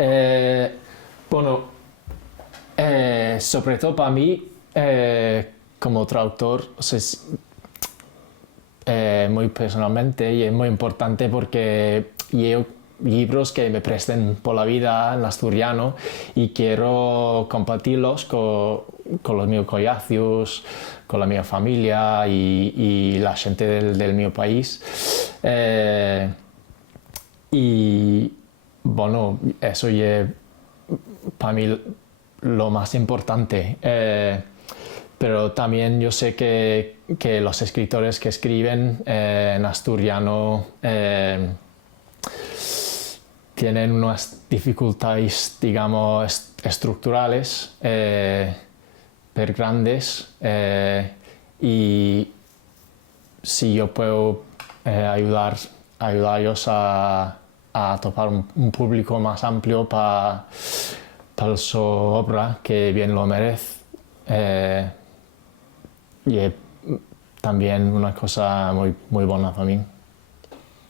Eh, bueno, sobre todo para mí, como traductor, o sea, muy personalmente y es muy importante porque llevo libros que me presten por la vida en asturiano y quiero compartirlos con los meus collacios, con la mi familia y la gente del mi país. Y bueno, eso es para mí lo más importante. Pero también yo sé que los escritores que escriben en asturiano tienen unas dificultades, digamos, estructurales per grandes y si yo puedo ayudarlos a topar un público más amplio para su obra, que bien lo merece. Y es también una cosa muy, muy buena para mí.